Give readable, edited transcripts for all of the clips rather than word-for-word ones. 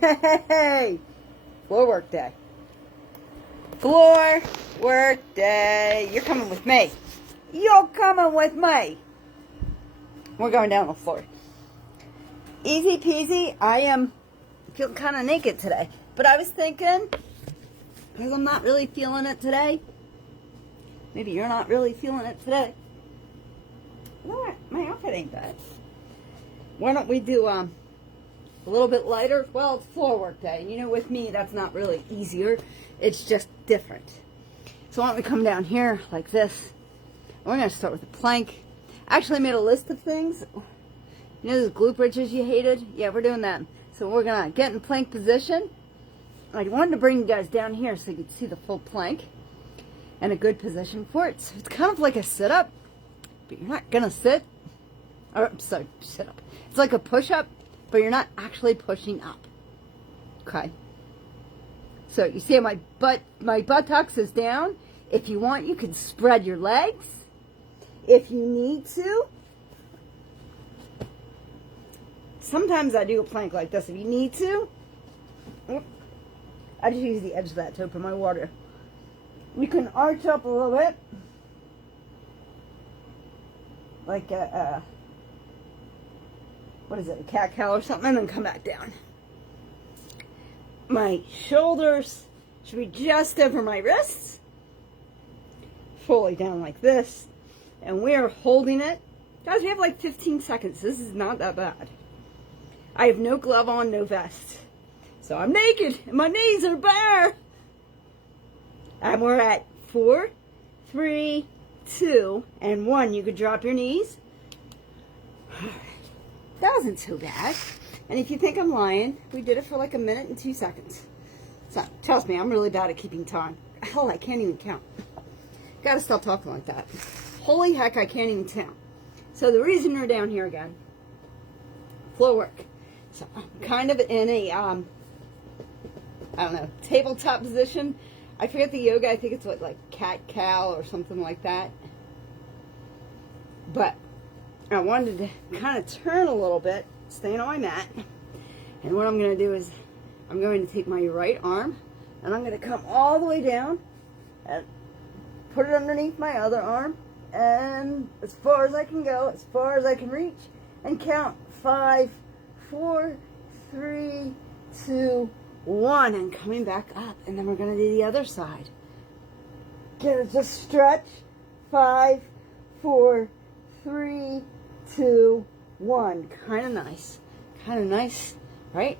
Hey, floor work day. Floor work day. You're coming with me. You're coming with me. We're going down the floor. Easy peasy. I am feeling kind of naked today. But I was thinking, because I'm not really feeling it today. Maybe you're not really feeling it today. No, my outfit ain't bad. Why don't we do a little bit lighter? Well, it's floor work day. And you know, with me, that's not really easier. It's just different. So why don't we come down here like this. We're going to start with a plank. Actually, I made a list of things. You know those glute bridges you hated? Yeah, we're doing that. So we're going to get in plank position. I wanted to bring you guys down here so you could see the full plank and a good position for it. So it's kind of like a sit-up, but you're not going to sit. Or, sorry, sit-up. It's like a push-up, but you're not actually pushing up. Okay. So you see my buttocks is down. If you want, you can spread your legs. If you need to. Sometimes I do a plank like this. If you need to. I just use the edge of that to open my water. You can arch up a little bit. Like a what is it, a cat-cow or something, and then come back down. My shoulders should be just over my wrists. Fully down like this. And we're holding it. Guys, we have like 15 seconds. This is not that bad. I have no glove on, no vest. So I'm naked, and my knees are bare. And we're at 4, 3, 2, and 1. You could drop your knees. That wasn't so bad. And if you think I'm lying, we did it for like 1 minute and 2 seconds. So, trust me, I'm really bad at keeping time. Hell, I can't even count. Gotta stop talking like that. Holy heck, I can't even count. So the reason you're down here again, floor work. So I'm kind of in a, I don't know, tabletop position. I forget the yoga. I think it's what, like cat-cow or something like that. But I wanted to kind of turn a little bit, staying on my mat. And what I'm going to do is I'm going to take my right arm and I'm going to come all the way down and put it underneath my other arm. And as far as I can go, as far as I can reach, and count 5, 4, 3, 2, 1, and coming back up. And then we're going to do the other side. Just stretch. 5, 4, 3, 2, 1. Kind of nice. Kind of nice, right?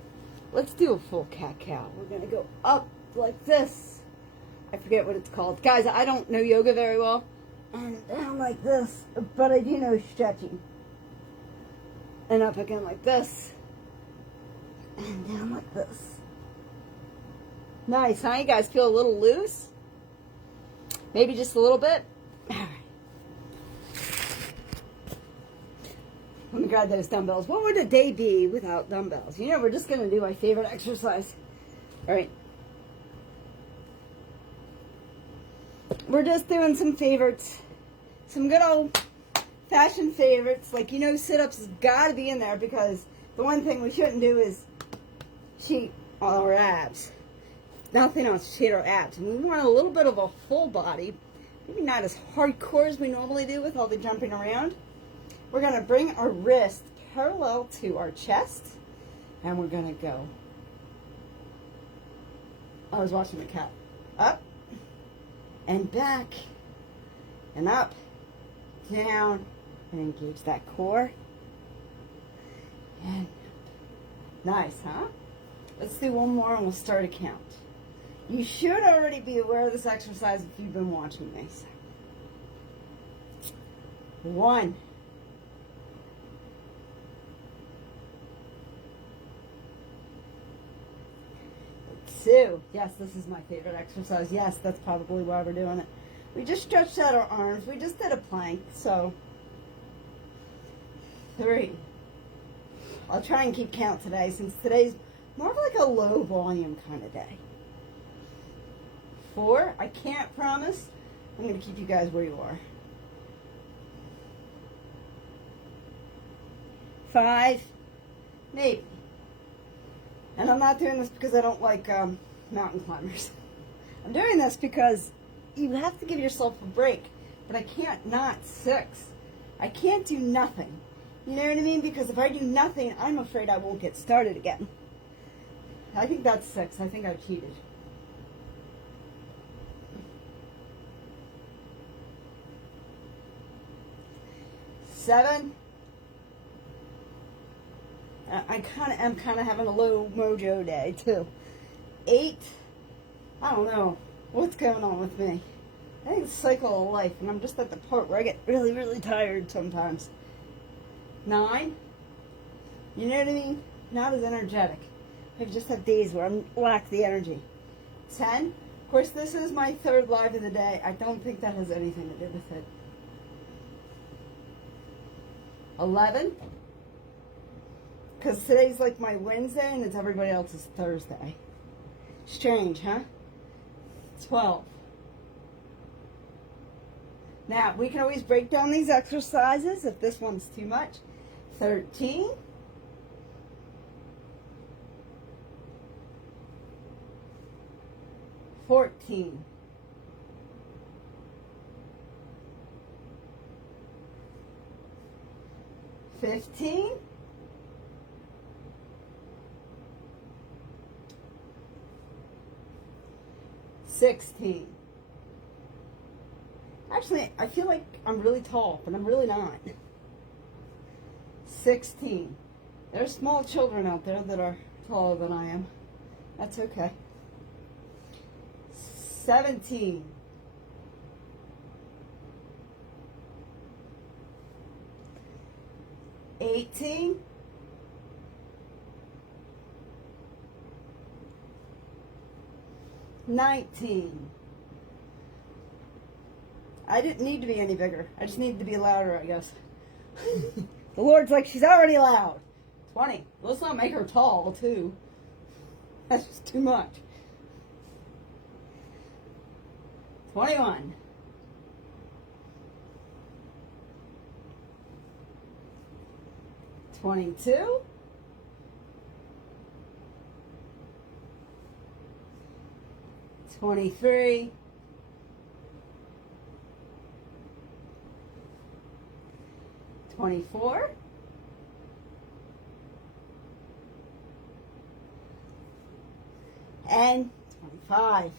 Let's do a full cat-cow. We're going to go up like this. I forget what it's called. Guys, I don't know yoga very well. And down like this. But I do know stretching. And up again like this. And down like this. Nice, huh? You guys feel a little loose? Maybe just a little bit? All right. Let me grab those dumbbells. What would a day be without dumbbells? You know, we're just going to do my favorite exercise. All right. We're just doing some favorites. Some good old fashioned favorites. Like, you know, sit-ups has got to be in there because the one thing we shouldn't do is cheat on our abs. Nothing else, cheat our abs. And we want a little bit of a full body. Maybe not as hardcore as we normally do with all the jumping around. We're going to bring our wrist parallel to our chest. And we're going to go. I was watching the cat. Up. And back. And up. Down. And engage that core. And nice, huh? Let's do one more and we'll start a count. You should already be aware of this exercise if you've been watching me. 1. 2. Yes, this is my favorite exercise. Yes, that's probably why we're doing it. We just stretched out our arms. We just did a plank, so 3. I'll try and keep count today since today's more of like a low volume kind of day. 4. I can't promise. I'm going to keep you guys where you are. 5. Maybe. And I'm not doing this because I don't like mountain climbers. I'm doing this because you have to give yourself a break. But I can't not 6. I can't do nothing. You know what I mean? Because if I do nothing, I'm afraid I won't get started again. I think that's 6. I think I cheated. Seven. I am kind of having a low mojo day too. 8. I don't know what's going on with me. I think it's a cycle of life, and I'm just at the part where I get really, really tired sometimes. 9. You know what I mean? Not as energetic. I just have days where I lack the energy. 10. Of course, this is my 3rd live of the day. I don't think that has anything to do with it. 11. Because today's like my Wednesday and it's everybody else's Thursday. Strange, huh? 12. Now, we can always break down these exercises if this one's too much. 13. 14. 15. 16. Actually, I feel like I'm really tall, but I'm really not. 16. There's small children out there that are taller than I am. That's okay. 17. 18. 19. I didn't need to be any bigger. I just needed to be louder, I guess. The Lord's like, she's already loud. 20. Let's not make her tall, too. That's just too much. 21. 22. 23. 24. 25.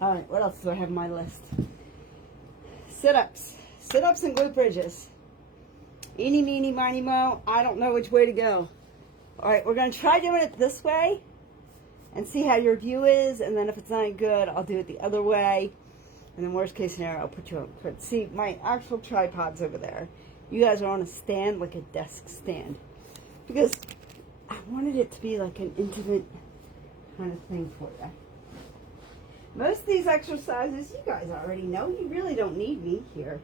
All right, what else do I have on my list? Sit-ups. Sit-ups and glute bridges. Eeny, meeny, miny, mo. I don't know which way to go. All right, we're going to try doing it this way and see how your view is, and then if it's not good, I'll do it the other way. And then worst case scenario, I'll put you on. But see, my actual tripod's over there. You guys are on a stand, like a desk stand. Because I wanted it to be like an intimate kind of thing for you. Most of these exercises, you guys already know. You really don't need me here.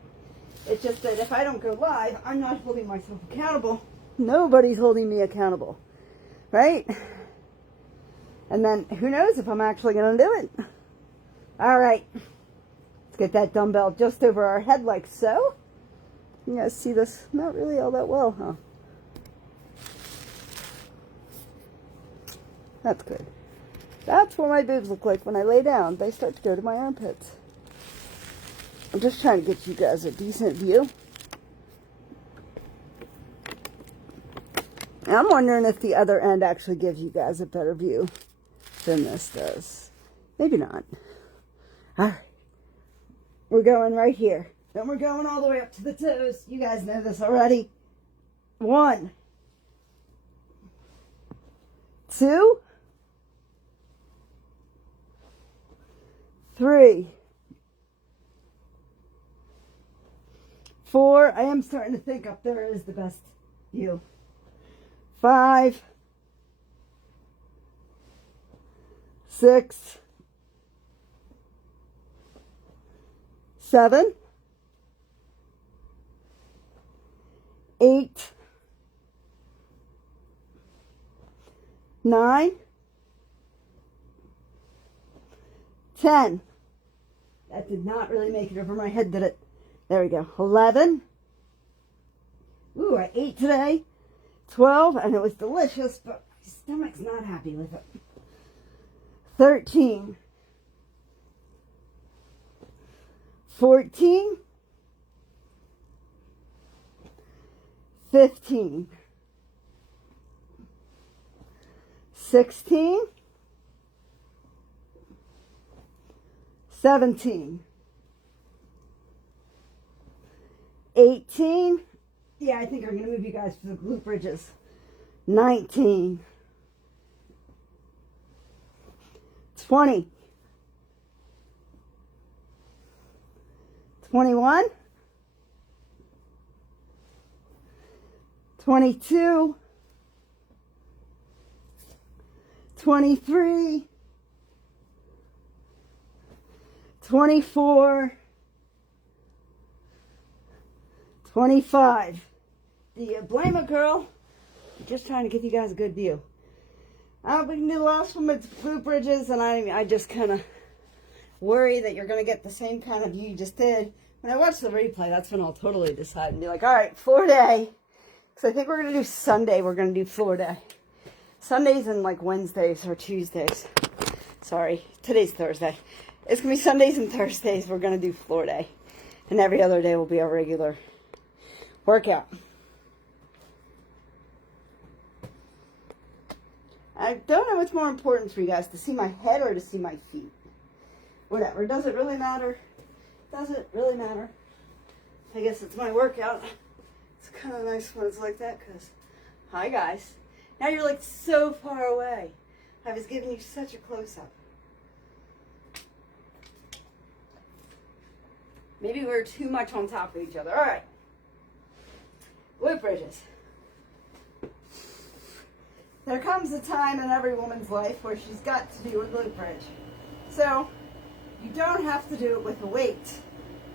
It's just that if I don't go live, I'm not holding myself accountable. Nobody's holding me accountable. Right? And then, who knows if I'm actually going to do it. All right. Let's get that dumbbell just over our head like so. You guys see this? Not really all that well, huh? That's good. That's what my boobs look like when I lay down. They start to go to my armpits. I'm just trying to get you guys a decent view. And I'm wondering if the other end actually gives you guys a better view than this does. Maybe not. All right. We're going right here. Then we're going all the way up to the toes. You guys know this already. 1. 2. 3. 4. I am starting to think up there is the best view. 5. 6. 7. 8. 9. 10. That did not really make it over my head, did it? There we go. 11. Ooh, I ate today. 12, and it was delicious, but I His stomach's not happy with it. 13. 14. 15. 16. 17. 18. Yeah, I think I'm going to move you guys for the glute bridges. 19. 20. 21. 22. 23. 24. 25. Do you blame a girl? I'm just trying to give you guys a good view. We can do the last one with glute bridges, and I just kind of worry that you're going to get the same kind of view you just did. When I watch the replay, that's when I'll totally decide and be like, all right, floor day. Because I think we're going to do Sunday, we're going to do floor day. Sundays and like Wednesdays or Tuesdays. Sorry, today's Thursday. It's going to be Sundays and Thursdays, we're going to do floor day. And every other day will be a regular workout. I don't know what's more important for you guys, to see my head or to see my feet. Whatever, does it really matter? Does it really matter? I guess it's my workout. It's kind of nice when it's like that, because, hi guys. Now you're like so far away. I was giving you such a close-up. Maybe we were too much on top of each other. All right. Glute bridges. There comes a time in every woman's life where she's got to do a glute bridge. So, you don't have to do it with a weight.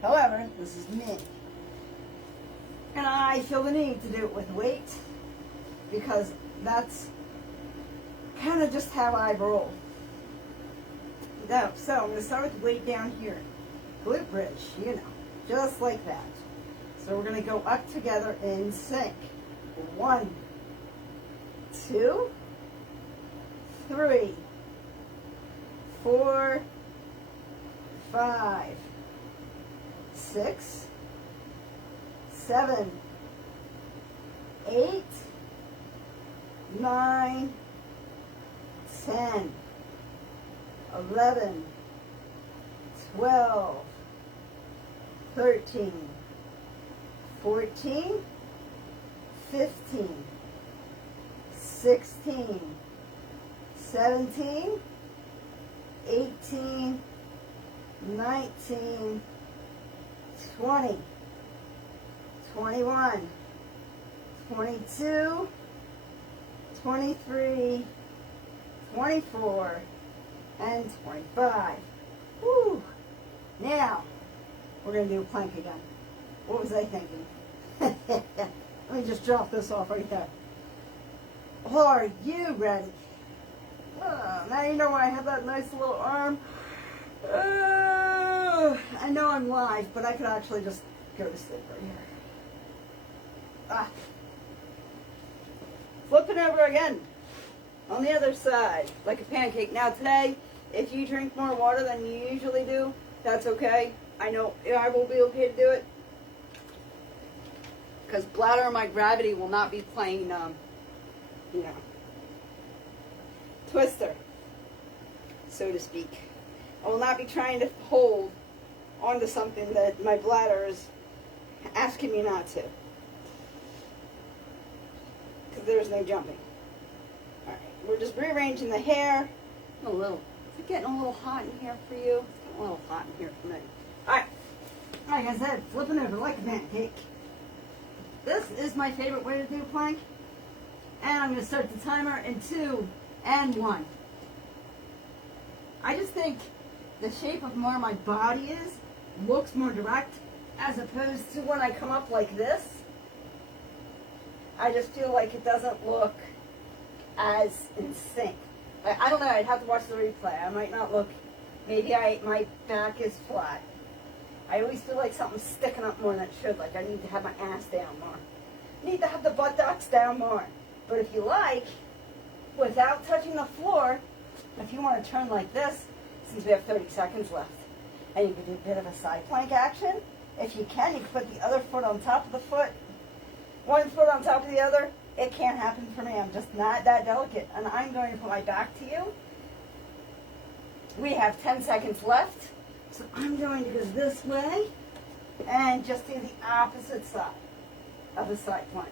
However, this is me. And I feel the need to do it with a weight because that's kind of just how I roll. So, I'm going to start with the weight down here. Glute bridge, you know, just like that. So we're going to go up together in sync. 1, 2, 3, 4, 5, 6, 7, 8, 9, 10, 11, 12, 13, 14, 15, 16, 17, 18, 19, 20, 21, 22, 23, 24, and 25. Woo! Now, we're going to do a plank again. What was I thinking? Let me just drop this off right there. Are you ready? Now you know why I have that nice little arm. I know I'm live, but I could actually just go to sleep right here. Flip it over again. On the other side, like a pancake. Now today, if you drink more water than you usually do, that's okay. I know I will be okay to do it. Because bladder and my gravity will not be playing, you know, twister, so to speak. I will not be trying to hold onto something that my bladder is asking me not to. Because there's no jumping. Alright, we're just rearranging the hair. Is it getting a little hot in here for you? It's getting a little hot in here for me. Alright. Like I said, flipping over like a pancake. This is my favorite way to do plank. And I'm going to start the timer in 2 and 1. I just think the shape of where my body is looks more direct as opposed to when I come up like this. I just feel like it doesn't look as in sync. I don't know, I'd have to watch the replay. I might not look, maybe my back is flat. I always feel like something's sticking up more than it should. Like I need to have my ass down more. I need to have the buttocks down more. But if you like, without touching the floor. If you want to turn like this, since we have 30 seconds left, and you can do a bit of a side plank action. If you can put the other foot on top of the foot, one foot on top of the other. It can't happen for me. I'm just not that delicate. And I'm going to put my back to you. We have 10 seconds left. So I'm going to go this way and just do the opposite side of the side plank.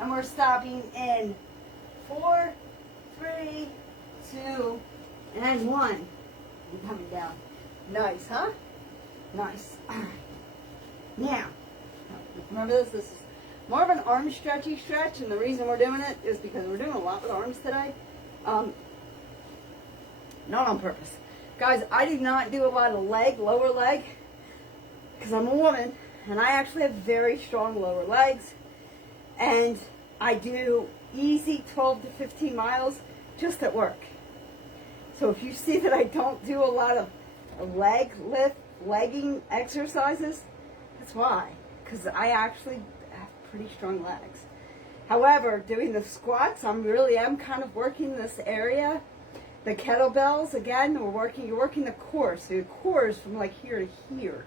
And we're stopping in 4, 3, 2, and 1. I'm coming down. Nice, huh? Nice. All right. Now, remember this is more of an arm stretchy stretch, and the reason we're doing it is because we're doing a lot with arms today. Not on purpose. Guys, I do not do a lot of lower leg, because I'm a woman, and I actually have very strong lower legs, and I do easy 12 to 15 miles just at work. So if you see that I don't do a lot of legging exercises, that's why, because I actually have pretty strong legs. However, doing the squats, I'm kind of working this area. The kettlebells, again, you're working the core. So your core is from like here to here.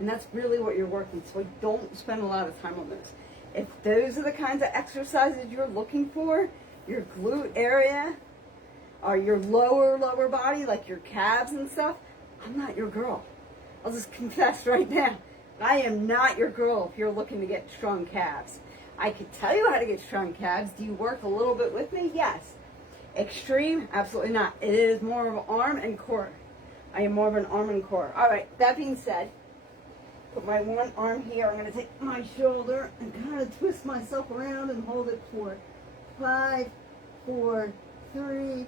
And that's really what you're working. So I don't spend a lot of time on those. If those are the kinds of exercises you're looking for, your glute area, or your lower body, like your calves and stuff, I'm not your girl. I'll just confess right now. I am not your girl if you're looking to get strong calves. I could tell you how to get strong calves. Do you work a little bit with me? Yes. Extreme? Absolutely not. It is more of arm and core. I am more of an arm and core. All right, that being said, put my one arm here. I'm going to take my shoulder and kind of twist myself around and hold it for 5, 4, 3,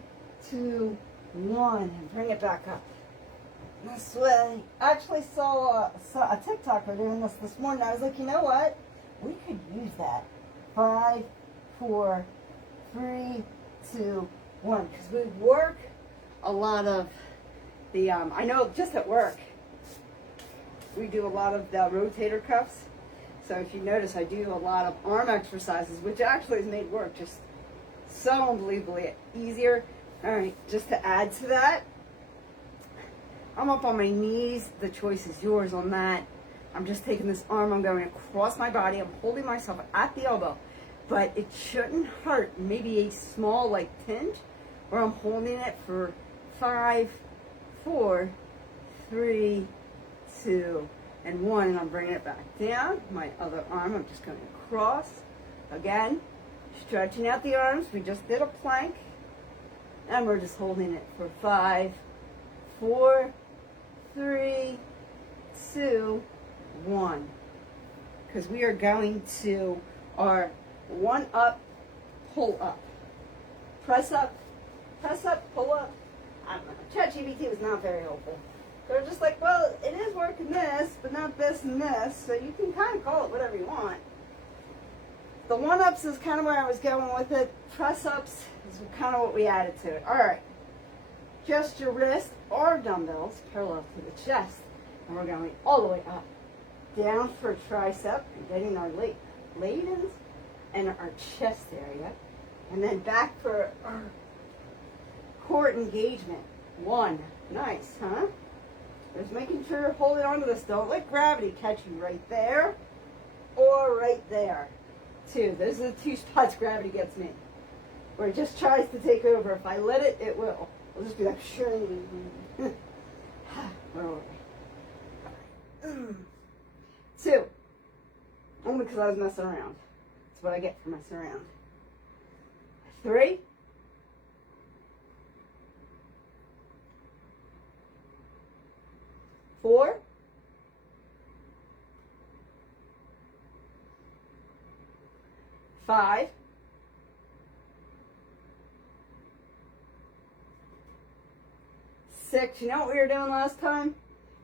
2, 1, and bring it back up. This way. I actually saw a TikToker doing this morning. I was like, you know what? We could use that. 5, 4, 3, 2, 1. Because we work a lot of the, I know just at work, we do a lot of the rotator cuffs. So if you notice, I do a lot of arm exercises, which actually has made work just so unbelievably easier. All right, just to add to that, I'm up on my knees. The choice is yours on that. I'm just taking this arm. I'm going across my body. I'm holding myself at the elbow. But it shouldn't hurt. Maybe a small, like, tinge, where I'm holding it for 5, 4, 3, 2, and 1. And I'm bringing it back down. My other arm, I'm just going across. Again, stretching out the arms. We just did a plank. And we're just holding it for 5, 4, 3, 2, 1. Because we are going to our 1 up, pull up. Press up, pull up. I don't know. ChatGPT was not very helpful. They're just like, well, it is working this, but not this and this. So you can kind of call it whatever you want. The 1 ups is kind of where I was going with it. Press ups is kind of what we added to it. All right. Just your wrist or dumbbells parallel to the chest. And we're going all the way up. Down for tricep and getting our latins and our chest area. And then back for our core engagement. 1. Nice, huh? Just making sure you're holding on to this. Don't let gravity catch you right there or right there. 2. Those are the 2 spots gravity gets me. Where it just tries to take over. If I let it, it will. I'll just be like, sure. Where are we? 2. Only because I was messing around. That's what I get for messing around. 3. 4. 5. 6. You know what we were doing last time?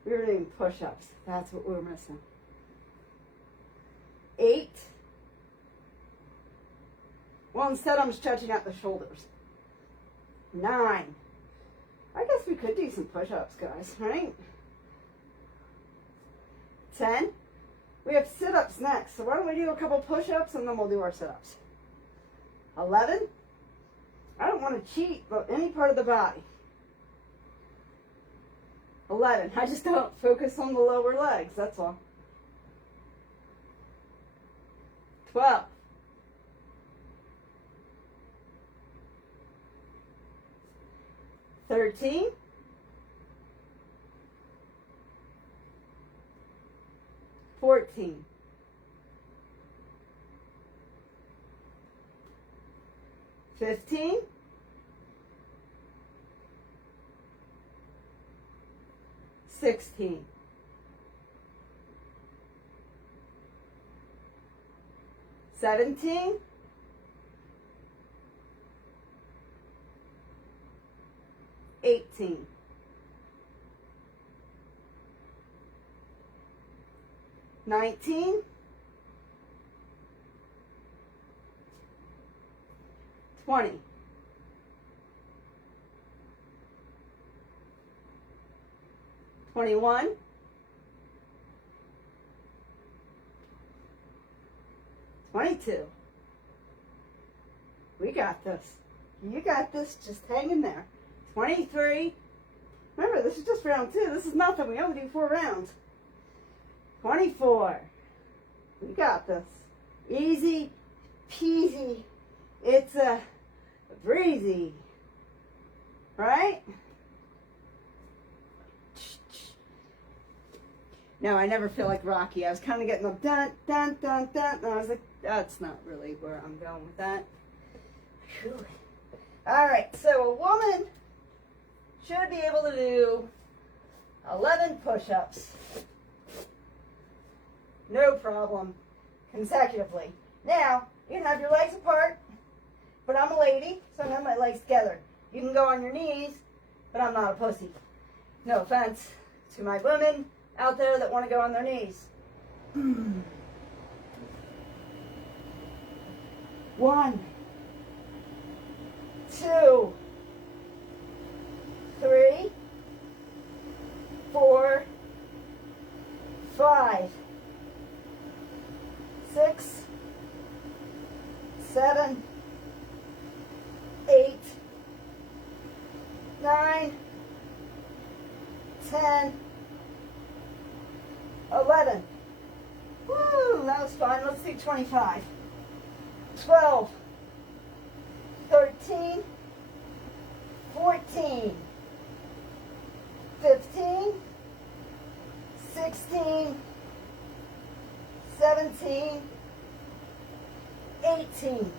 We were doing push-ups. That's what we were missing. 8. Well, instead I'm stretching out the shoulders. 9. I guess we could do some push-ups, guys, right? 10. We have sit-ups next. So why don't we do a couple push-ups and then we'll do our sit-ups. 11. I don't want to cheat, but any part of the body. 11. I just don't focus on the lower legs, that's all. 12. 13. 14. 15. 16. 17. 18. 19. 20. 21. 22. We got this. You got this. Just hang in there. 23. Remember, this is just round 2. This is nothing. We only do 4 rounds. 24. We got this. Easy peasy. It's a breezy. Right? No, I never feel like Rocky. I was kind of getting the dun, dun, dun, dun. And I was like, that's not really where I'm going with that. Whew. All right, so a woman should be able to do 11 push-ups. No problem. Consecutively. Now, you can have your legs apart, but I'm a lady, so I have my legs together. You can go on your knees, but I'm not a pussy. No offense to my women out there that want to go on their knees. 1, 2, 3, 4, 5, 6, 7, 8, 9, 10, 11. Woo, that was fun. Let's do 25. 12, 13, 14, 15, 16, 17, 18,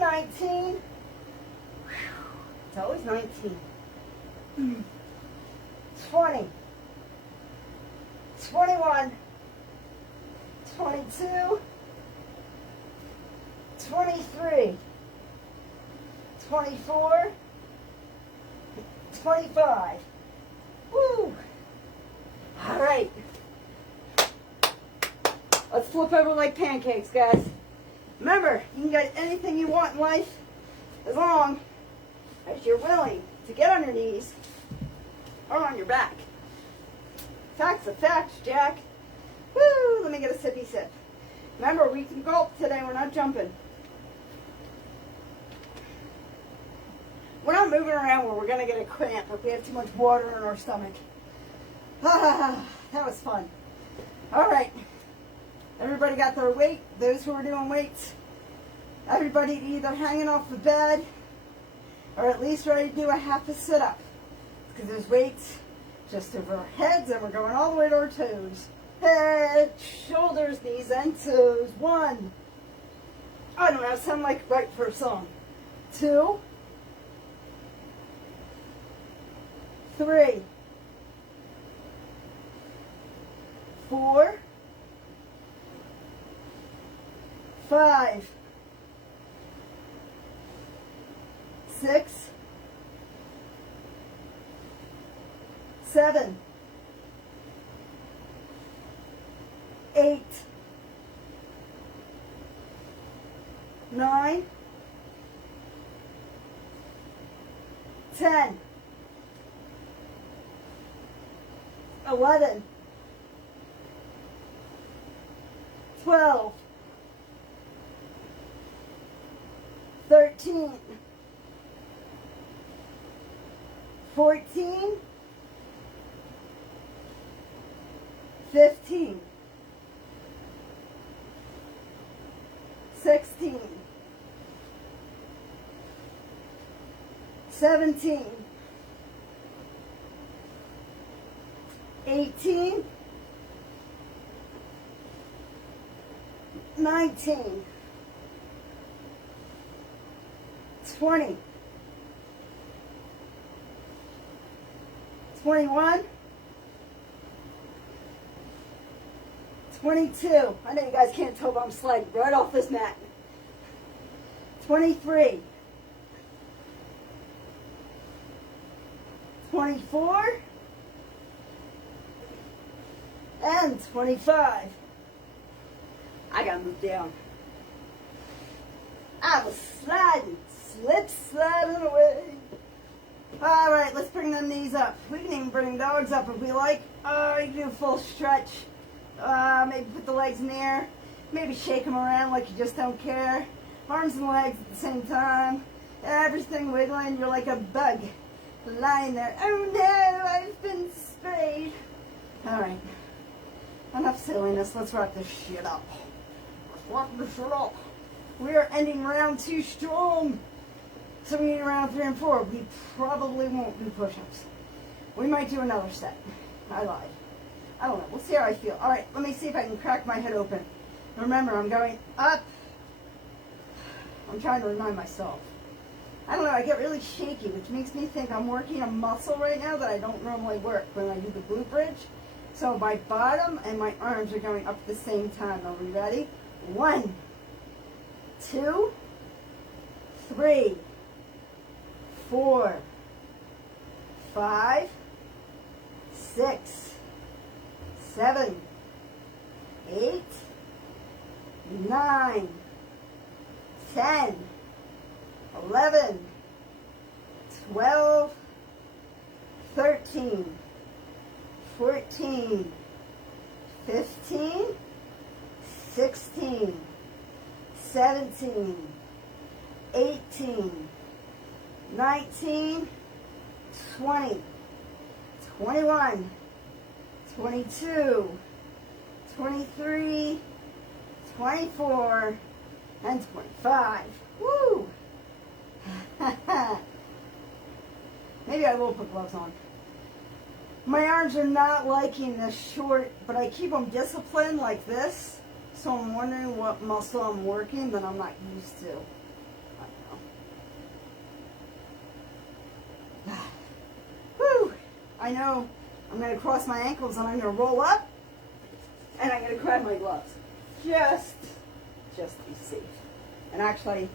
19, it's always 19, 20, 21, 22, 23, 24, 25. Woo! All right. Let's flip over like pancakes, guys. Remember, you can get anything you want in life as long as you're willing to get on your knees or on your back. Facts are facts, Jack. Woo! Let me get a sippy sip. Remember, we can gulp today. We're not jumping. We're not moving around where we're going to get a cramp if we have too much water in our stomach. Ah, that was fun. All right. Everybody got their weight. Those who are doing weights. Everybody either hanging off the bed or at least ready to do a half a sit-up. Because there's weights just over our heads and we're going all the way to our toes. Head, shoulders, knees, and toes. 1. I don't know. Sound like right for a song. 2. 3. 4. 5. 6. 7. 8. 9. 10. 11. 12. 13, 14, 15, 16, 17, 18, 19, 20, 21, 22. I know you guys can't tell, but I'm sliding right off this mat. 23, 24, and 25. I gotta move down. I was sliding, sliding away. All right, let's bring the knees up. We can even bring dogs up if we like. You can do a full stretch. Maybe put the legs in the air. Maybe shake them around like you just don't care. Arms and legs at the same time. Everything wiggling. You're like a bug lying there. Oh no, I've been sprayed. All right, enough silliness. Let's wrap this shit up. We are ending round 2 strong. So we need round 3 and 4. We probably won't do push-ups. We might do another set. I lied. I don't know. We'll see how I feel. All right, let me see if I can crack my head open. Remember, I'm going up. I'm trying to remind myself. I don't know. I get really shaky, which makes me think I'm working a muscle right now that I don't normally work when I do the glute bridge. So my bottom and my arms are going up at the same time. Are we ready? 1, 2, 3, 4, 5, 6, 7, 8, 9, 10, 11, 12, 13, 14, 15, 16, 17, 18, 19, 20, 21, 22, 23, 24, and 25. Woo! Maybe I will put gloves on. My arms are not liking this short, but I keep them disciplined like this, so I'm wondering what muscle I'm working that I'm not used to. I don't know. Whew! I know I'm going to cross my ankles and I'm going to roll up, and I'm going to grab my gloves. Just to be safe. And actually,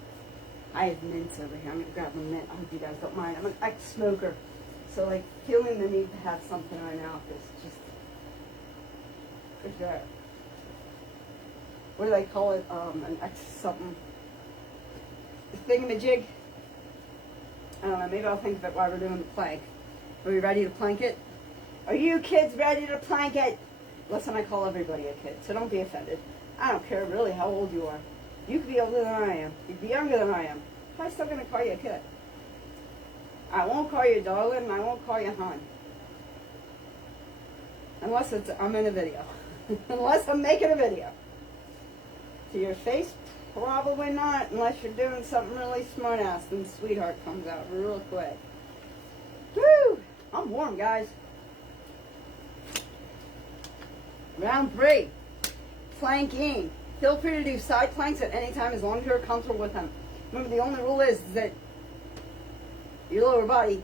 I have mints over here. I'm going to grab a mint. I hope you guys don't mind. I'm an ex-smoker. So, like, feeling the need to have something right now is just, what do they call it? An ex-something. Thingamajig. I don't know. Maybe I'll think of it while we're doing the plank. Are we ready to plank it? Are you kids ready to plank it? Listen, I call everybody a kid, so don't be offended. I don't care really how old you are. You could be older than I am. You could be younger than I am. I'm still going to call you a kid. I won't call you darling, and I won't call you hon. Unless I'm in a video. Unless I'm making a video. To your face, probably not, unless you're doing something really smart ass and sweetheart comes out real quick. Woo! I'm warm, guys. Round 3. Planking. Feel free to do side planks at any time as long as you're comfortable with them. Remember, the only rule is that your lower body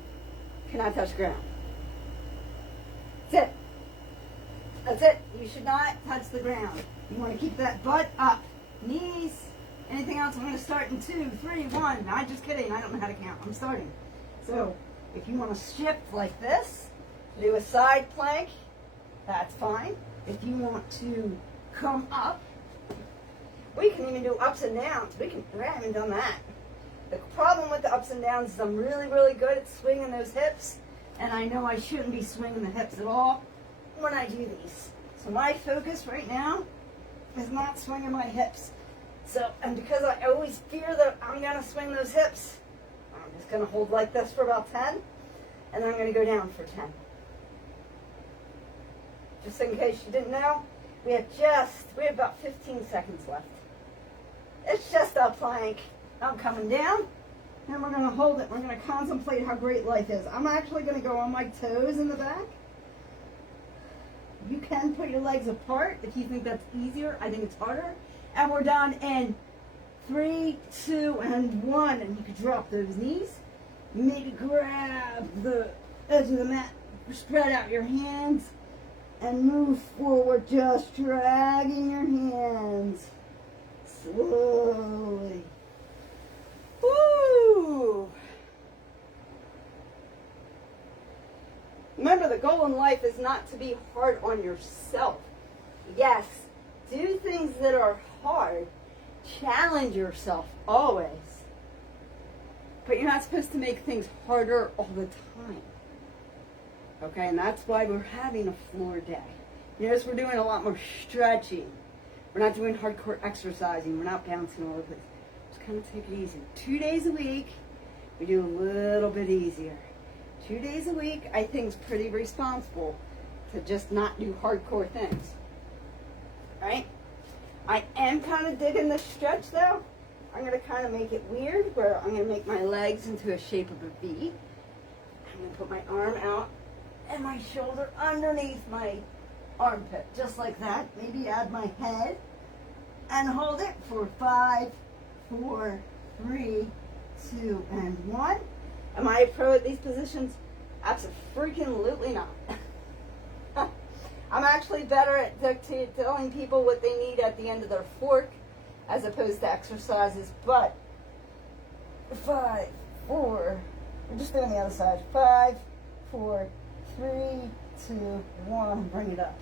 cannot touch the ground. That's it. That's it. You should not touch the ground. You want to keep that butt up. Knees. Anything else? I'm going to start in 2, 3, 1. I'm just kidding. I don't know how to count. I'm starting. So, if you want to shift like this, do a side plank, that's fine. If you want to come up, we can even do ups and downs. We haven't done that. The problem with the ups and downs is I'm really, really good at swinging those hips, and I know I shouldn't be swinging the hips at all when I do these. So my focus right now is not swinging my hips. So, and because I always fear that I'm going to swing those hips, I'm just going to hold like this for about 10, and then I'm going to go down for 10. Just in case you didn't know, we have about 15 seconds left. It's just a plank. I'm coming down, and we're going to hold it. We're going to contemplate how great life is. I'm actually going to go on my toes in the back. You can put your legs apart if you think that's easier. I think it's harder. And we're done in 3, 2, and 1. And you can drop those knees. Maybe grab the edge of the mat. Spread out your hands. And move forward, just dragging your hands. Slowly. Woo! Remember, the goal in life is not to be hard on yourself. Yes, do things that are hard. Challenge yourself always. But you're not supposed to make things harder all the time. Okay, and that's why we're having a floor day. You notice we're doing a lot more stretching. We're not doing hardcore exercising. We're not bouncing all over the place. Just kind of take it easy. 2 days a week, we do a little bit easier. 2 days a week, I think is pretty responsible to just not do hardcore things. Right? I am kind of digging this stretch though. I'm going to kind of make it weird where I'm going to make my legs into a shape of a V. I'm going to put my arm out and my shoulder underneath my armpit, just like that. Maybe add my head and hold it for 5, 4, 3, 2, and 1. Am I a pro at these positions? Absolutely not. I'm actually better at telling people what they need at the end of their fork as opposed to exercises, but 5, 4, we're just doing the other side. 5, 4, 3, 2, 1, bring it up.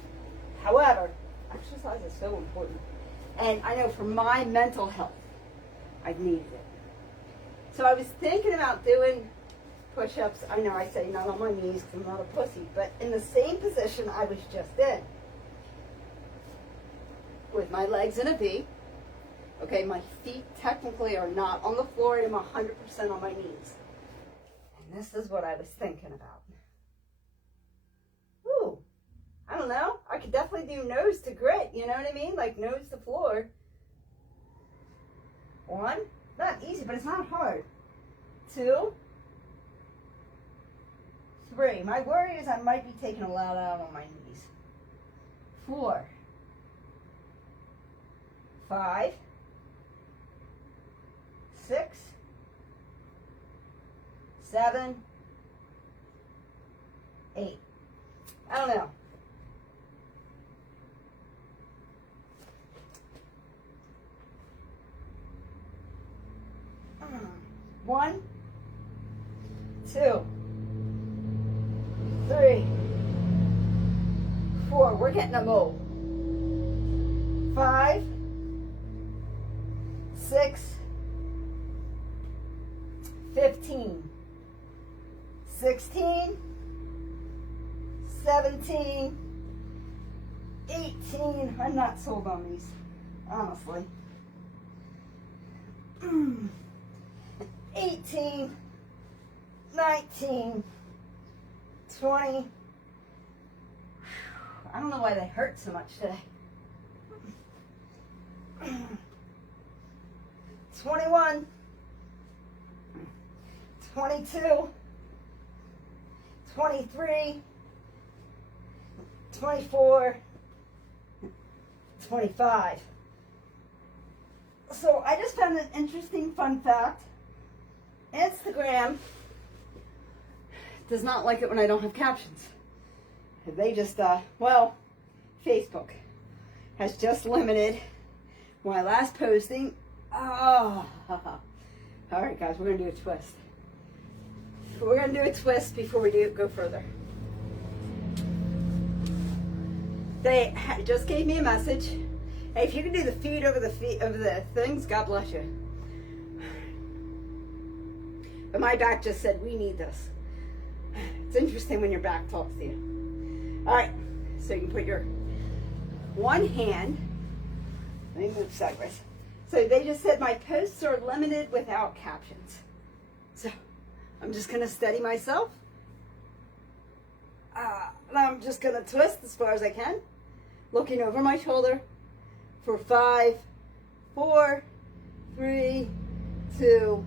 However, exercise is so important. And I know for my mental health, I've needed it. So I was thinking about doing push-ups. I know I say not on my knees because I'm not a pussy, but in the same position I was just in. With my legs in a V. Okay, my feet technically are not on the floor. I'm 100% on my knees. And this is what I was thinking about. Ooh, I don't know. I could definitely do nose to grit, you know what I mean? Like nose to floor. 1, not easy, but it's not hard. 2, 3. My worry is I might be taking a lot out on my knees. 4, 5, 6, 7, 8. I don't know. One, 2, 3, 4. We're getting a move. 5, 6, 15, 16, 17, 18. I'm not sold on these, honestly. 18, 19, 20. I don't know why they hurt so much today. 21, 22, 23, 24, 25. So I just found an interesting fun fact. Instagram does not like it when I don't have captions. They just, Facebook has just limited my last posting. Oh. All right, guys, we're going to do a twist. We're going to do a twist before we go further. They just gave me a message. Hey, if you can do the feet over the things, God bless you. But my back just said, we need this. It's interesting when your back talks to you. All right, so you can put your one hand, let me move sideways. So they just said my posts are limited without captions. So I'm just going to steady myself. And I'm just going to twist as far as I can, looking over my shoulder for 5, 4, 3, 2,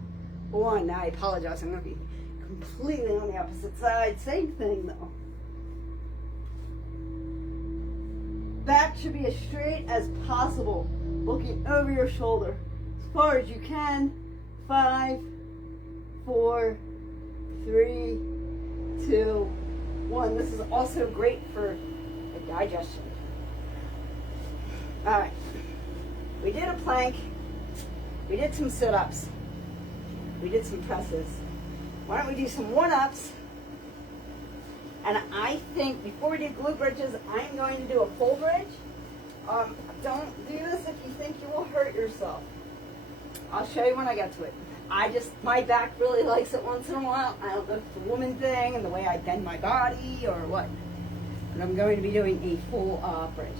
1. Now I apologize. I'm going to be completely on the opposite side. Same thing though. Back should be as straight as possible, looking over your shoulder as far as you can. 5, 4, 3, 2, 1. This is also great for digestion. All right, we did a plank, we did some sit-ups, we did some presses. Why don't we do some one-ups? And I think before we do glute bridges, I'm going to do a full bridge. Don't do this if you think you will hurt yourself. I'll show you when I get to it. My back really likes it once in a while. I don't know if it's a woman thing and the way I bend my body or what. But I'm going to be doing a full bridge.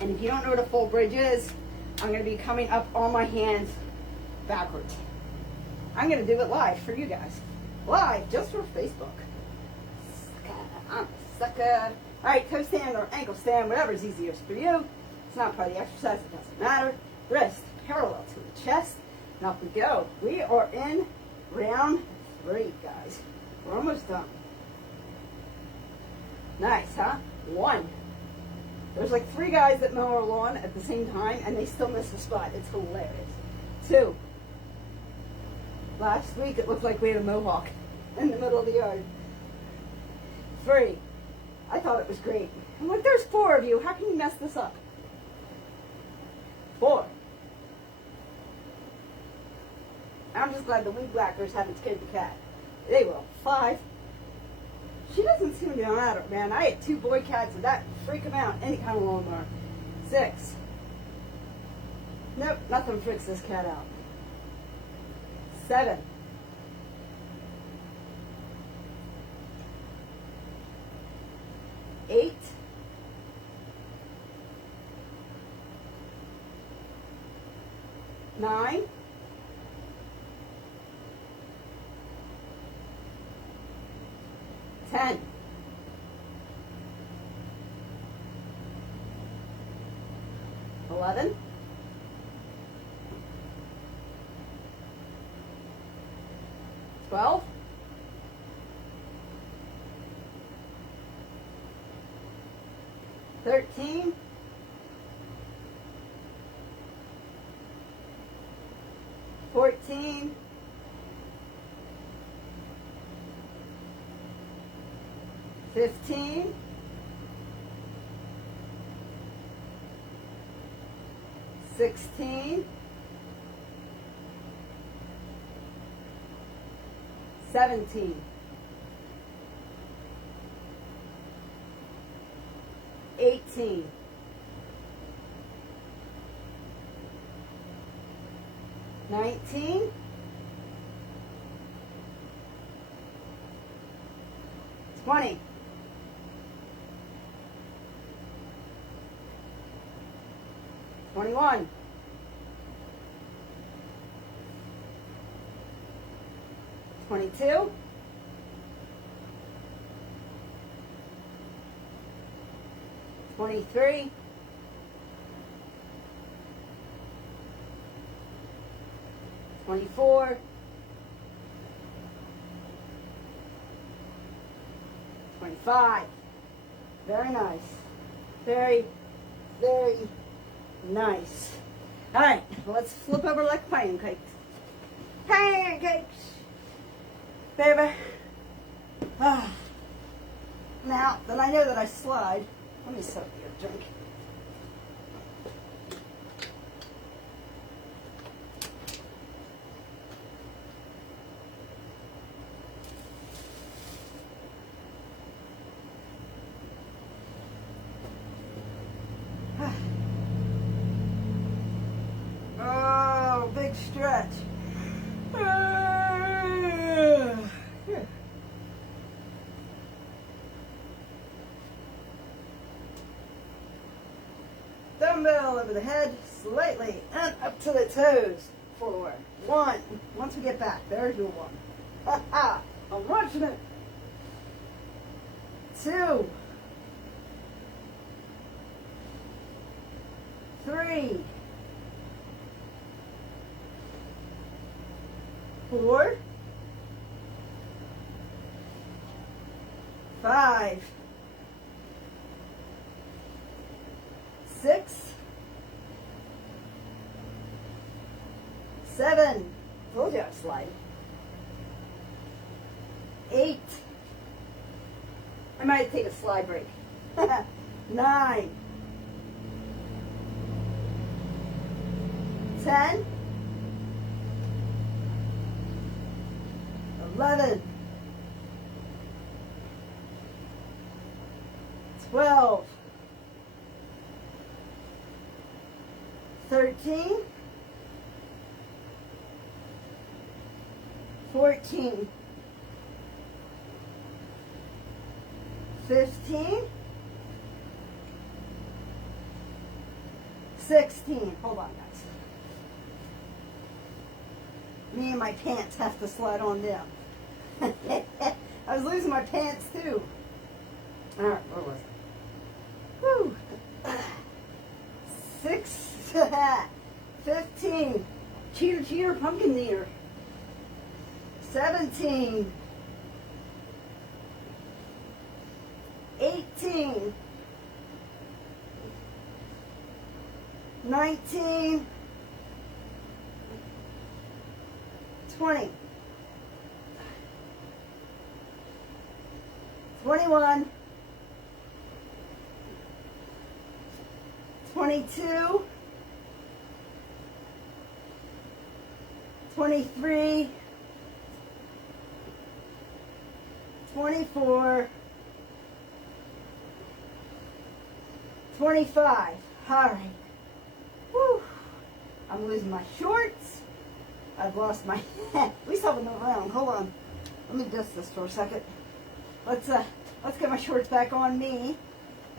And if you don't know what a full bridge is, I'm going to be coming up on my hands backwards. I'm going to do it live for you guys. Live, just for Facebook. I'm a sucker. All right, toe stand or ankle stand, whatever's easiest for you. It's not part of the exercise, it doesn't matter. Wrist parallel to the chest, and up we go. We are in round 3, guys. We're almost done. Nice, huh? 1. There's like 3 guys that mow our lawn at the same time, and they still miss the spot. It's hilarious. 2. Last week it looked like we had a mohawk in the middle of the yard. 3. I thought it was great. I'm like, there's 4 of you. How can you mess this up? 4. I'm just glad the weed whackers haven't scared the cat. They will. 5. She doesn't seem to be on it, man. I had 2 boy cats and that freak them out any kind of lawnmower. 6. Nope, nothing freaks this cat out. 7. 8. 9. 10. 11. 12. 13. 14. 15. 16. 17. 18. 19. 20. 21. 22. 23. 24. 25. Very nice. Very, very nice. All right, let's flip over like pancakes. Pancakes, baby. Ah. Now that I know that I slide, let me set up your drink. Oh, big stretch. dumbbell over the head, slightly, and up to the toes. 4, 1. Once we get back, there's your 1. Ha ha! I'm watching it. 2, 3, 4, 5, 6, 7. Told you I was sliding. 8. I might take a slide break. 9, 10, 11, 12, 13, 14, 15, 16. Hold on, guys. Me and my pants have to slide on down. I was losing my pants too. All right, where was it? Woo. 6, 15. Cheater, cheater, pumpkin eater. 17. 18. 19. 20. 21. 22. 23. 24. 25. All right. Whew. I'm losing my shorts. I've lost my we still have another round. Hold on. Let me dust this for a second. Let's get my shorts back on me.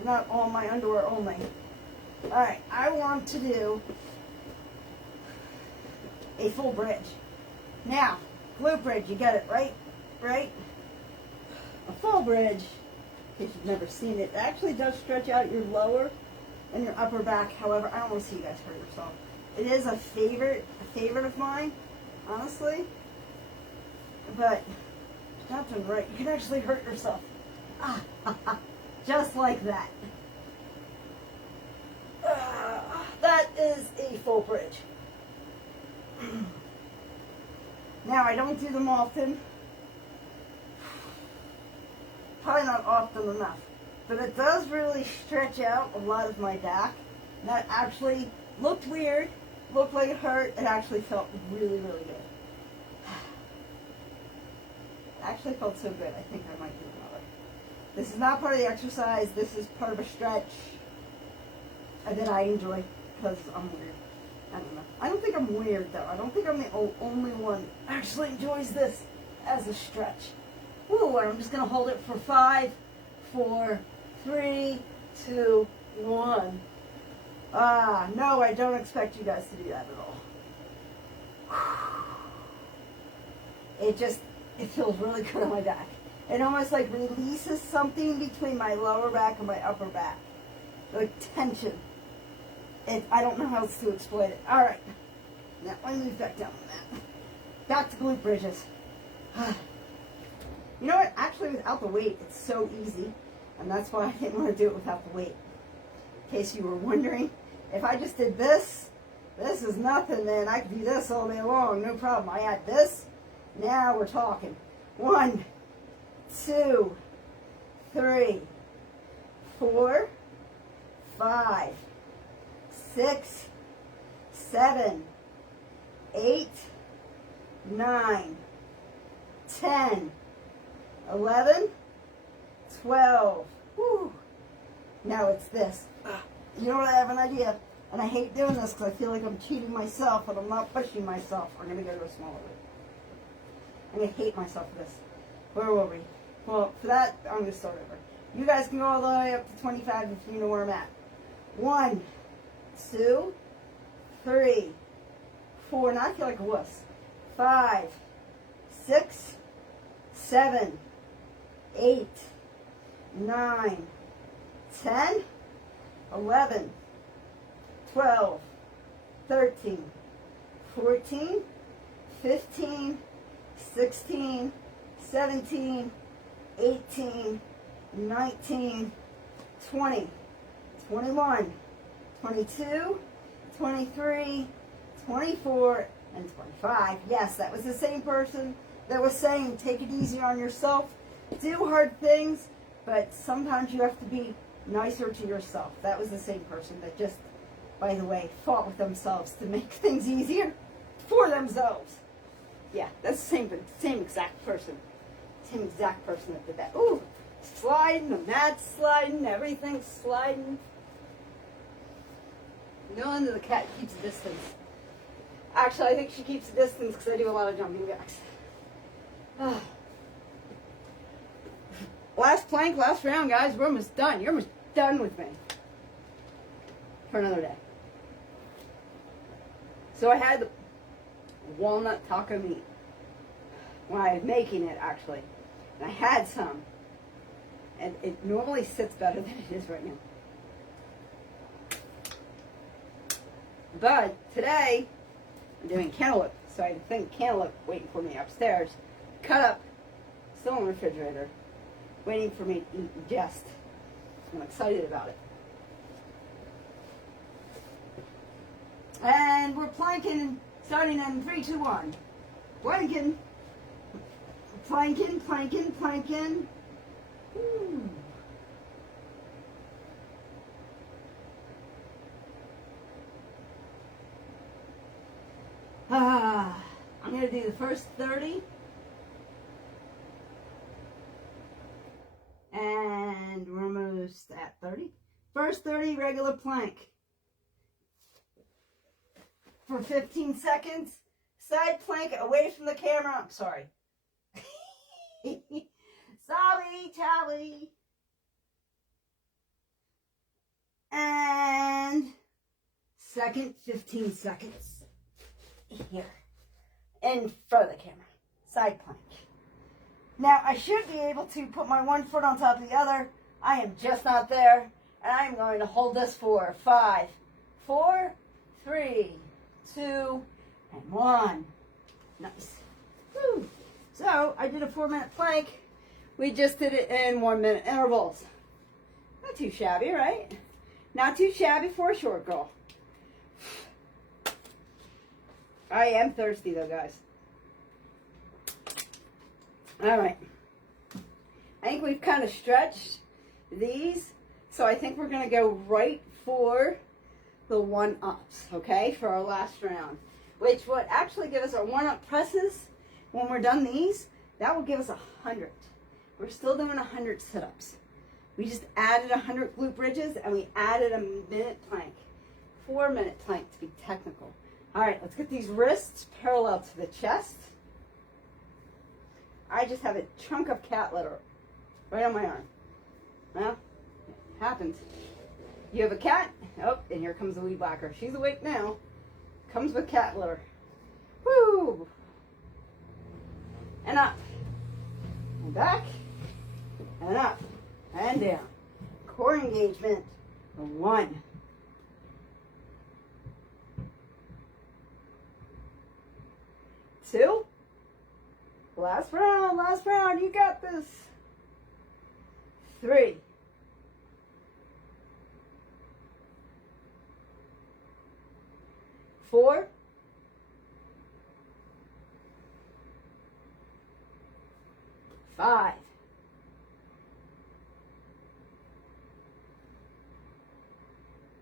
Not on my underwear only. Alright, I want to do a full bridge. Now, glute bridge, you get it, right? Right? A full bridge, in case you've never seen it, actually does stretch out your lower and your upper back. However, I don't want to see you guys hurt yourself. It is a favorite of mine, honestly. But it's not done right. You can actually hurt yourself. Just like that. That is a full bridge. Now, I don't do them often. Probably not often enough. But it does really stretch out a lot of my back. And that actually looked weird, looked like it hurt. It actually felt really, really good. It actually felt so good, I think I might do another. This is not part of the exercise. This is part of a stretch that I enjoy because I'm weird. I don't know. I don't think I'm weird, though. I don't think I'm the only one that actually enjoys this as a stretch. Ooh, I'm just going to hold it for 5, 4, 3, 2, 1. No, I don't expect you guys to do that at all. It feels really good on my back. It almost like releases something between my lower back and my upper back. Like tension. I don't know how else to explain it. All right. Now, let me move back down on that. Back to glute bridges. You know what? Actually, without the weight, it's so easy. And that's why I didn't want to do it without the weight. In case you were wondering, if I just did this is nothing, man. I could do this all day long. No problem. I add this. Now we're talking. 1, 2, 3, 4, 5, 6, 7, 8, 9, 10, 11, 12. Woo. Now it's this. You know what? I have an idea. And I hate doing this because I feel like I'm cheating myself and I'm not pushing myself. I'm going to go to a smaller weight. I'm going to hate myself for this. Where were we? Well, for that, I'm going to start over. You guys can go all the way up to 25 if you know where I'm at. 1, 2, 3, 4. Now I feel like a wuss. 5, 6, 7, 8, 9, 10, 11, 12, 13, 14, 15, 16, 17, 18, 19, 20, 21, 22, 23, 24, and 25. Yes, that was the same person that was saying, take it easy on yourself. Do hard things, but sometimes you have to be nicer to yourself. That was the same person that just, by the way, fought with themselves to make things easier for themselves. Yeah, that's the same exact person. Same exact person that did that. Ooh, sliding, the mat's sliding, everything's sliding. No wonder the cat keeps a distance. Actually, I think she keeps a distance because I do a lot of jumping jacks. Last plank, last round, guys. We're almost done. You're almost done with me for another day. So I had the walnut taco meat when I was making it, actually. And I had some. And it normally sits better than it is right now. But today, I'm doing cantaloupe. So I had a thing of cantaloupe waiting for me upstairs. Cut up, still in the refrigerator, waiting for me to eat and digest. I'm excited about it. And we're planking, starting in 3, 2, 1. Planking. Planking, planking, planking. Ooh. I'm going to do the first 30. And we're almost at 30. First 30 regular plank. For 15 seconds. Side plank away from the camera. I'm sorry. Sorry, Charlie. And second 15 seconds. Here. In front of the camera. Side plank. Now, I should be able to put my one foot on top of the other. I am just not there. And I am going to hold this for 5, 4, 3, 2, and 1. Nice. Woo. So, I did a 4-minute plank. We just did it in 1-minute intervals. Not too shabby, right? Not too shabby for a short girl. I am thirsty, though, guys. All right. I think we've kind of stretched these. So I think we're going to go right for the 1-ups, okay, for our last round. Which would actually give us our 1-up presses. When we're done these, that will give us 100. We're still doing 100 sit-ups. We just added 100 glute bridges and we added a minute plank. 4-minute plank to be technical. All right, let's get these wrists parallel to the chest. I just have a chunk of cat litter right on my arm. Well, it happens. You have a cat? Oh, and here comes the weed whacker. She's awake now. Comes with cat litter. Woo! And up. And back. And up. And down. Core engagement for 1. 2. Last round, you got this. 3. 4. 5.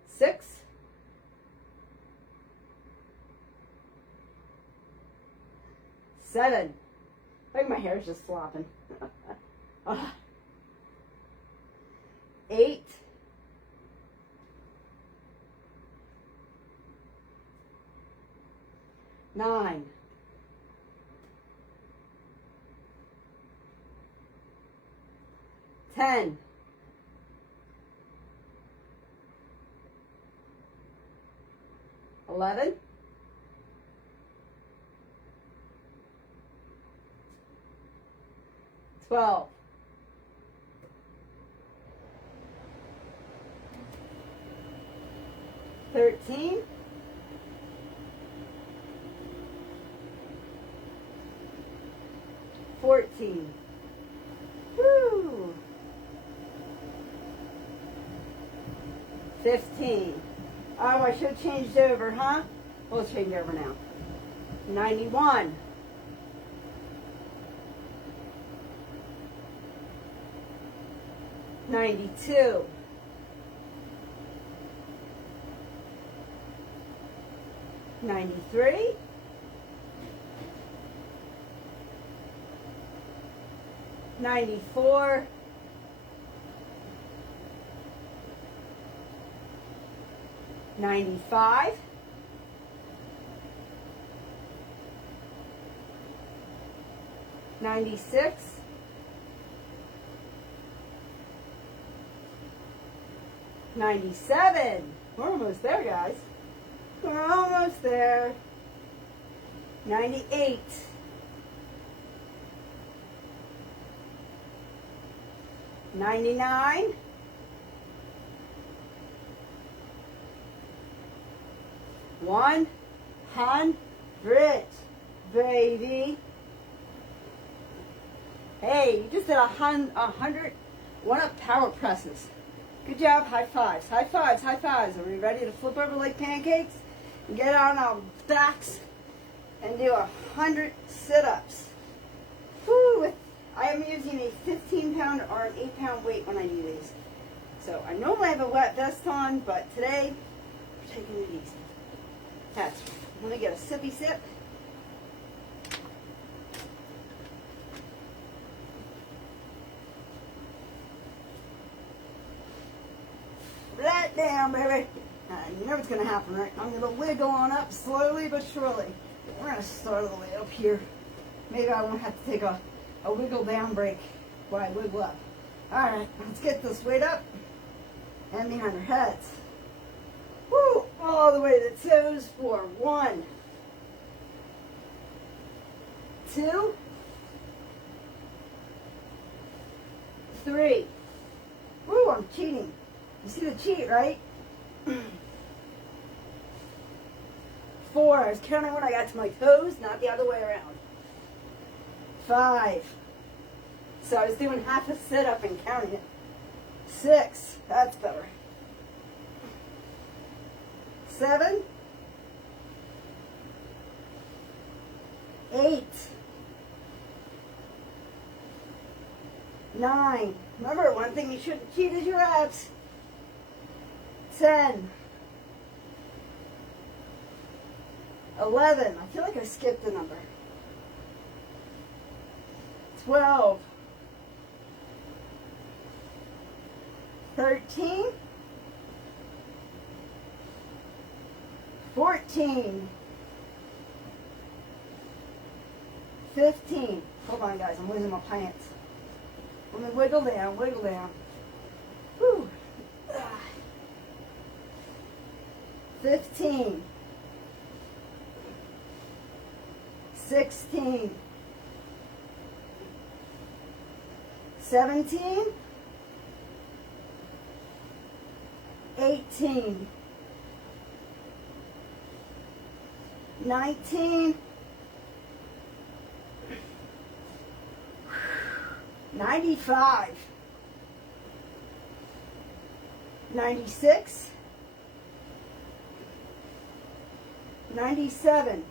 6. 7. I think my hair is just flopping. 8. 9. 10. 11, 12, 13, 14. Woo! 15. Oh, I should have changed over, huh? We'll change over now. 91. 92. 93. 94. 95. 96. 97. We're almost there, guys. We're almost there. 98. 99. 100, baby. Hey, you just did 100 one-up power presses. Good job. High fives. High fives. High fives. Are we ready to flip over like pancakes and get on our backs and do 100 sit-ups? Woo! I am using a 15-pound or an 8-pound weight when I do these. So I normally have a wet vest on, but today we're taking it easy. That's right. Let me get a sippy sip. That down, baby. You know what's going to happen, right? I'm going to wiggle on up slowly but surely. We're going to start all the way up here. Maybe I won't have to take a wiggle down break while I wiggle up. All right, let's get this weight up and behind our heads. Woo! All the way to the toes for 1, 2, 3. Woo! I'm cheating. You see the cheat, right? 4. I was counting when I got to my toes, not the other way around. 5. So I was doing half a sit-up and counting it. 6. That's better. 7. 8. 9. Remember, one thing you shouldn't cheat is your abs. 10. 11. I feel like I skipped a number. 12. 13. 14. 15. Hold on, guys. I'm losing my pants. Let me wiggle down, wiggle down. Whew. 15. 16. 17. 18. 19. 95. 96. 97.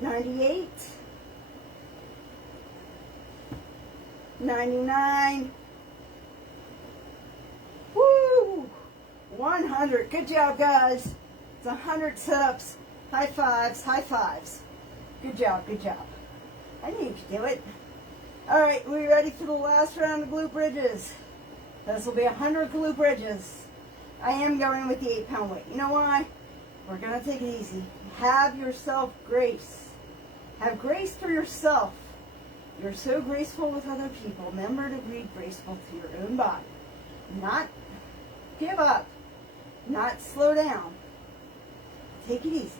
98. 99. Woo! 100. Good job, guys. It's 100 sit-ups. High fives, high fives. Good job, good job. I knew you could do it. All right, we ready for the last round of glute bridges? This will be 100 glute bridges. I am going with the 8-pound weight. You know why? We're going to take it easy. Have yourself grace. Have grace for yourself. You're so graceful with other people. Remember to be graceful to your own body. Not give up. not slow down. Take it easy.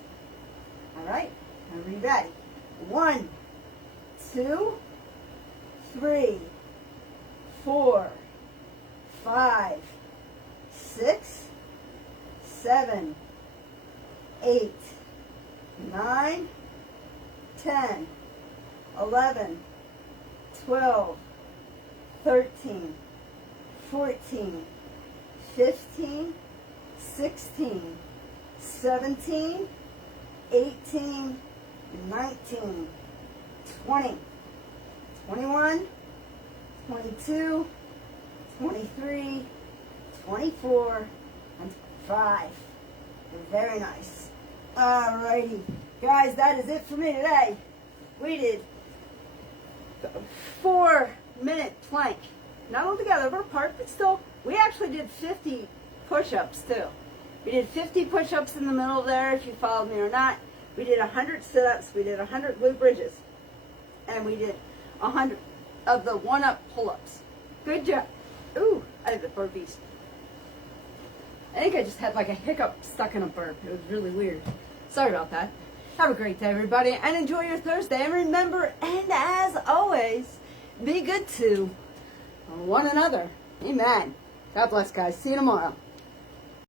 All right? Are we ready? 1, 2, 3, 4, 5, 6, 7, 8, 9, 10, 11, 12, 13, 14, 15, 16, 17, 18, 19, 20, 21, 22, 23, 24, and 5. Very nice. Alrighty. Guys, that is it for me today. We did 4-minute plank. Not all together, we're apart, but still, we actually did 50 push-ups too. We did 50 push-ups in the middle there, if you followed me or not. We did 100 sit-ups, we did 100 glute bridges, and we did 100 of the one-up pull-ups. Good job. Ooh, I did the burpees. I think I just had like a hiccup stuck in a burp. It was really weird. Sorry about that. Have a great day, everybody, and enjoy your Thursday. And remember, and as always, be good to one another. Amen. God bless, guys. See you tomorrow.